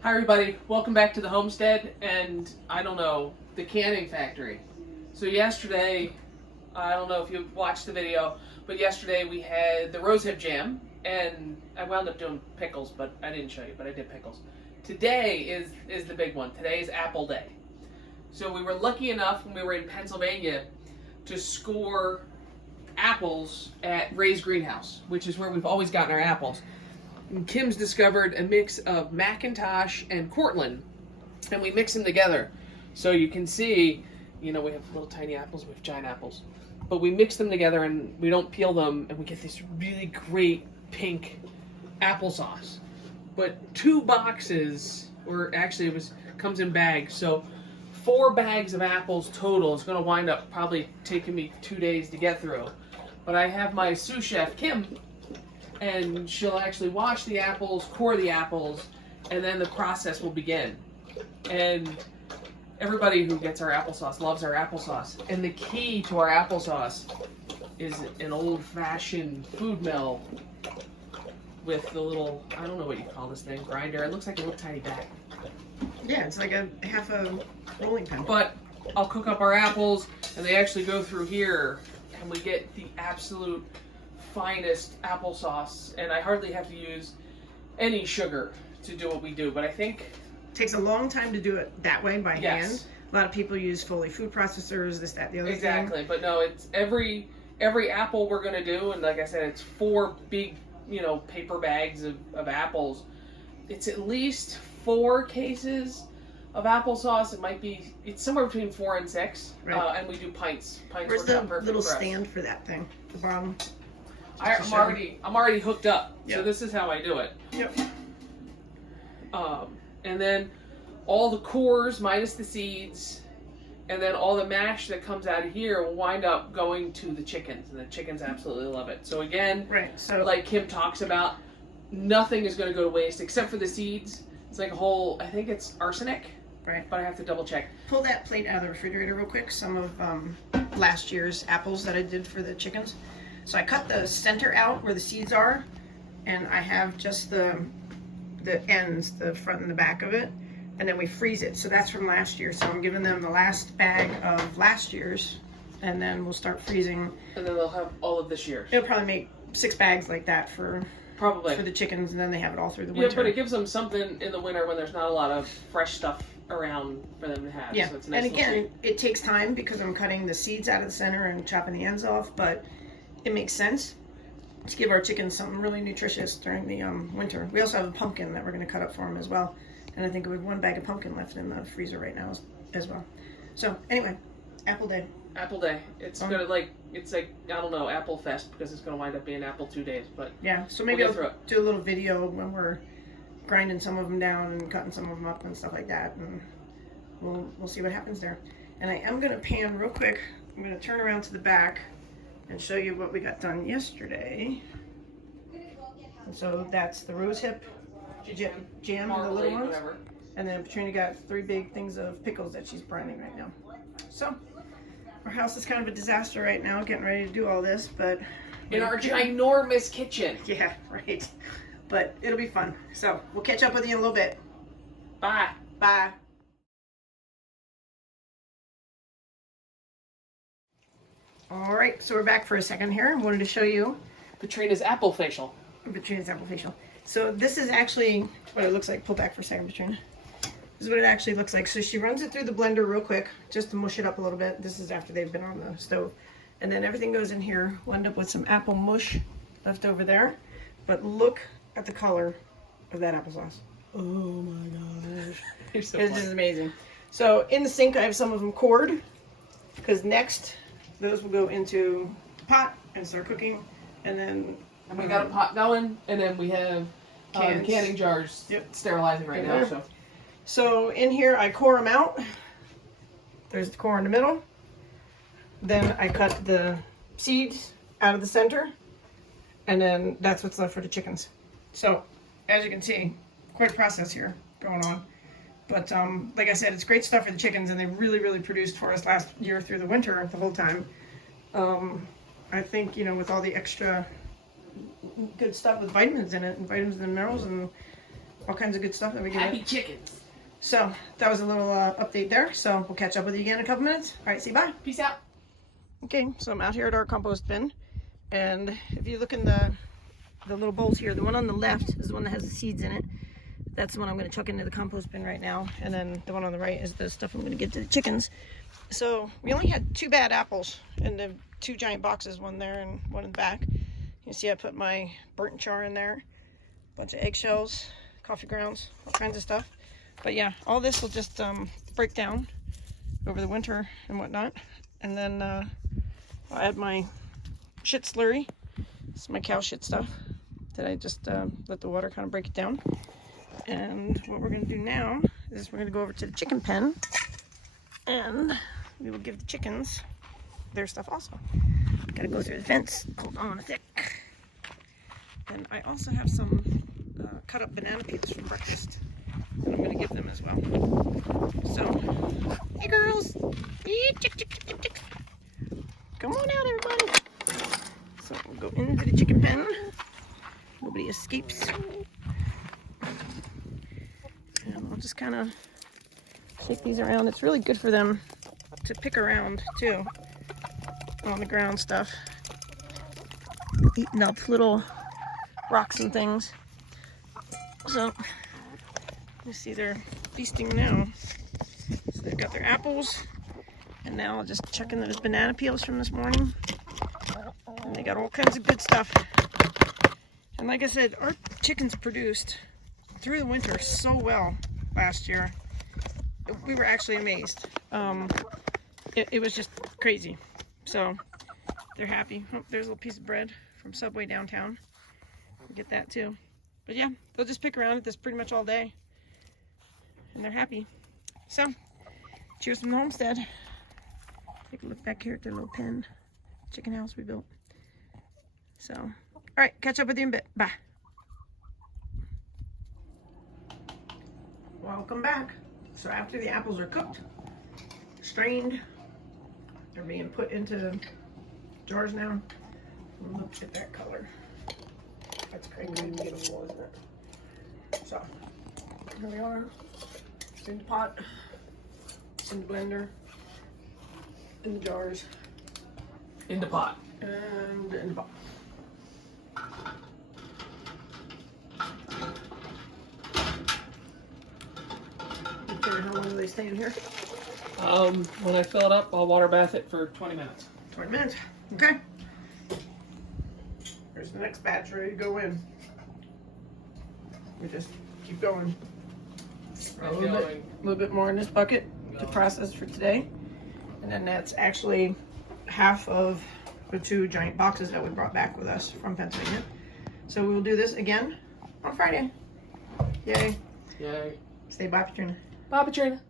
Hi everybody, welcome back to the homestead and I don't know, the canning factory. So yesterday, I don't know if you watched the video, but yesterday we had the rosehip jam and I wound up doing pickles, but I didn't show you, but I did pickles. Today is the big one. Today is apple day. So we were lucky enough when we were in Pennsylvania to score apples at Ray's Greenhouse, which is where we've always gotten our apples. And Kim's discovered a mix of McIntosh and Cortland, and we mix them together. So you can see, we have little tiny apples, we have giant apples, but we mix them together and we don't peel them, and we get this really great pink applesauce. But 2 boxes, or actually comes in bags, so 4 bags of apples total is going to wind up probably taking me 2 days to get through. But I have my sous chef Kim, and she'll actually wash the apples, core the apples, and then the process will begin. And everybody who gets our applesauce loves our applesauce. And the key to our applesauce is an old-fashioned food mill with the little, I don't know what you call this thing, grinder. It looks like a little tiny bag. Yeah, it's like a half a rolling pin. But I'll cook up our apples, and they actually go through here, and we get the absolute finest applesauce, and I hardly have to use any sugar to do what we do, but I think it takes a long time to do it that way by hand. A lot of people use Foley food processors, this, that, the other exactly thing. But no, it's every apple we're going to do, and like I said, it's 4 big paper bags of apples. It's at least 4 cases of applesauce. It's somewhere between 4 and 6. Right. And we do pints. Where's the little stand for that thing? The bottom. I'm already hooked up. Yep. So this is how I do it. Yep. And then all the cores minus the seeds, and then all the mash that comes out of here will wind up going to the chickens, and the chickens absolutely love it. So again, right. So like Kim talks about, nothing is going to go to waste except for the seeds. It's like a whole, I think it's arsenic. Right. But I have to double check. Pull that plate out of the refrigerator real quick. Some of last year's apples that I did for the chickens. So I cut the center out where the seeds are, and I have just the ends, the front and the back of it, and then we freeze it. So that's from last year. So I'm giving them the last bag of last year's, and then we'll start freezing. And then they'll have all of this year's. It'll probably make 6 bags like that for the chickens, and then they have it all through the winter. Yeah, but it gives them something in the winter when there's not a lot of fresh stuff around for them to have. Yeah, so it's a nice and again, it takes time because I'm cutting the seeds out of the center and chopping the ends off, but it makes sense to give our chickens something really nutritious during the winter. We also have a pumpkin that we're going to cut up for them as well, and I think we have 1 bag of pumpkin left in the freezer right now as well. So anyway, apple day. Apple day. It's gonna it's like I don't know, Apple Fest, because it's gonna wind up being Apple 2 days. But yeah, so maybe I'll do a little video when we're grinding some of them down and cutting some of them up and stuff like that, and we'll see what happens there. And I am gonna pan real quick. I'm gonna turn around to the back and show you what we got done yesterday. And so that's the rosehip jam and the little ones. Whatever. And then Petrina got 3 big things of pickles that she's brining right now. So our house is kind of a disaster right now, getting ready to do all this, but in our ginormous kitchen. Yeah, right. But it'll be fun. So we'll catch up with you in a little bit. Bye. Bye. All right, so we're back for a second here. I wanted to show you Petrina's apple facial. Petrina's apple facial. So this is actually what it looks like. Pull back for a second, Petrina. This is what it actually looks like. So she runs it through the blender real quick, just to mush it up a little bit. This is after they've been on the stove. And then everything goes in here. We'll end up with some apple mush left over there. But look at the color of that applesauce. Oh my gosh. It's just amazing. So in the sink, I have some of them cored, because next those will go into the pot and start cooking. And then we got a pot going, and then we have canning jars sterilizing right now. So in here, I core them out. There's the core in the middle. Then I cut the seeds out of the center, and then that's what's left for the chickens. So as you can see, quite a process here going on. But like I said, it's great stuff for the chickens, and they really, really produced for us last year through the winter the whole time. I think, with all the extra good stuff with vitamins in it, and vitamins and minerals, and all kinds of good stuff that we get. Happy chickens. So that was a little update there. So we'll catch up with you again in a couple minutes. All right, see you, bye. Peace out. Okay, so I'm out here at our compost bin, and if you look in the little bowls here, the one on the left is the one that has the seeds in it. That's the one I'm going to chuck into the compost bin right now, and then the one on the right is the stuff I'm going to give to the chickens. So we only had 2 bad apples in the 2 giant boxes, one there and one in the back. You see I put my burnt char in there, a bunch of eggshells, coffee grounds, all kinds of stuff. But yeah, all this will just break down over the winter and whatnot. And then I'll add my shit slurry. This is my cow shit stuff that I just let the water kind of break it down. And what we're going to do now is we're going to go over to the chicken pen, and we will give the chickens their stuff also. Got to go through the fence. Hold on a sec. And I also have some cut up banana peels from breakfast that I'm going to give them as well. So, hey girls! Come on out, everybody! So we'll go into the chicken pen. Nobody escapes. And I'll just kind of shake these around. It's really good for them to pick around too on the ground stuff, eating up little rocks and things. So you see they're feasting now. So they've got their apples, and now I'll just chuck in those banana peels from this morning. And they got all kinds of good stuff. And like I said, our chickens produced through the winter so well last year. We were actually amazed. It was just crazy. So they're happy. Oh, there's a little piece of bread from Subway downtown. We'll get that too. But yeah, they'll just pick around at this pretty much all day. And they're happy. So, cheers from the homestead. Take a look back here at their little pen. Chicken house we built. So, alright, catch up with you in a bit. Bye. Welcome back. So after the apples are cooked, strained, they're being put into jars now. Look at that color. That's great, beautiful, isn't it? So, here we are. In the pot, in the blender, in the jars, In the pot. and in the pot. Okay, how long do they stay in here? When I fill it up, I'll water bath it for 20 minutes. 20 minutes. Okay. Here's the next batch ready to go in. We just keep going. A little bit more in this bucket to process for today. And then that's actually half of the 2 giant boxes that we brought back with us from Pennsylvania. So we will do this again on Friday. Yay. Yay. Say bye, Patrina. Bye, Patrina.